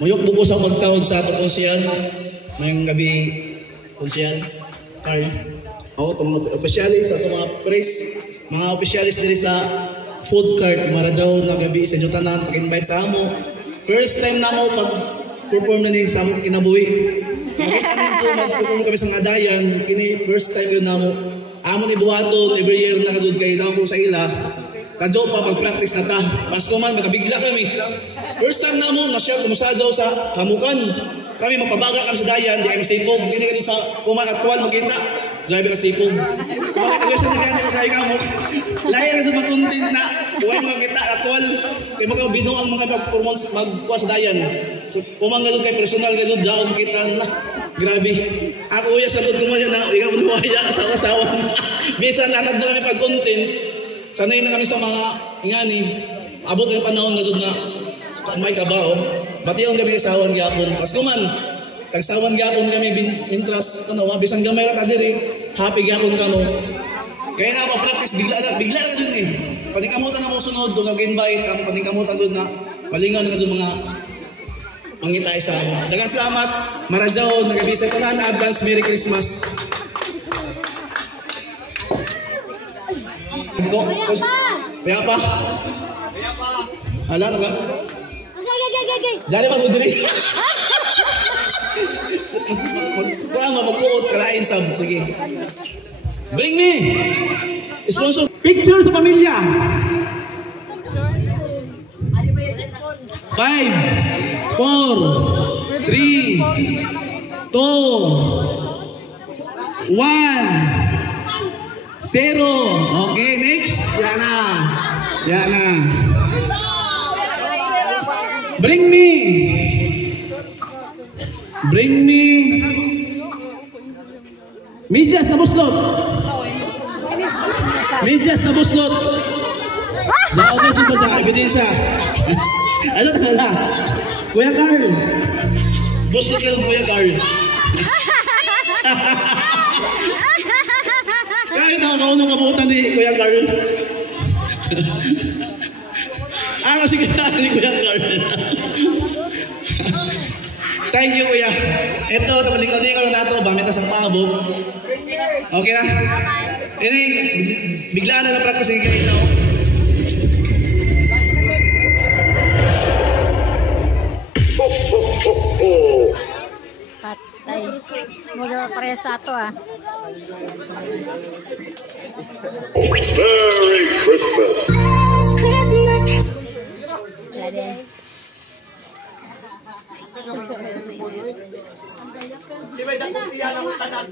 Muyok buko sa magtawag sa ato konsyal. Mayang gabi konsyal. Carl. Oo, itong mga opisyalis, itong mga press, mga opisyalis diri sa food cart, maradyaw na gabi sa Jutanan, pag-invite sa amo. First time na mo pag-perform na ni sa among kinabuhi. Makita nito, mag-perform kami sa Ngadayan, kini first time yun na mo. Amo ni Buhaton, every year nakasud kayo lang ko sa ila. Kadyo pa, mag-practice na ta. Pasko man, magkabigla kami. First time na mo, na-share kumusazaw sa Hamukan. Kami magpabaga kami sa Dayan, di kami sipog. Hindi kami sa kuman aktual magkita. Grabe ka sipog. Kuman ka sa Dayan, di ka kayo kamok. Lahir ka sa mag-content na. Huwag mga kita aktual. Kaya magkabino ang mga performance magkuha sa Dayan. So, kuman ka kay personal ka doon, daon kita na. Grabe. Ako uya sa loob kumaya na, ikaw mo waya sa asawa. Bisan anad na kami pag-content. Sanay na kami sa mga ingani. Abot ng panahon na doon na may kabaho. Pati yung gabi kasawan gyapon. Pasko man, tagsawan gyapon kami interest, bisan gamay ra ka diri, happy gyapon kamo. Kaya na pa-practice bigla na jud ni. Paningkamutan na mo sunod do nag-invite ang paningkamutan dud na malingaw na jud mga mangitay sa amo. Daghang salamat, Maradyaw, nagabi sa tanan, advance Merry Christmas. Kaya pa. Hala na ka. Jadi mag-udiri. Suka nga mag-uot, kalain sab. Sige. Bring me! Sponsor. Picture sa pamilya. 5, 4, 3, 2, 1, 0. Okay, next. Yan na. Bring me medyas na buslot. Jauh mo siya sa ebidensya. Ano na? Kuya Carl. Buslot ka Kuya Carl. Kaya na unong kabutan ni Kuya Carl. Ano sige ni Kuya Carl. Thank you, Kuya. Ito, tapaling-lingaw na nato. Bamita sa pahabog. Okay na? Ini, biglaan na na-practice kayo ito. Patay. Mula pare sa ato Merry Christmas. Si may dakong tiyan ang tanan.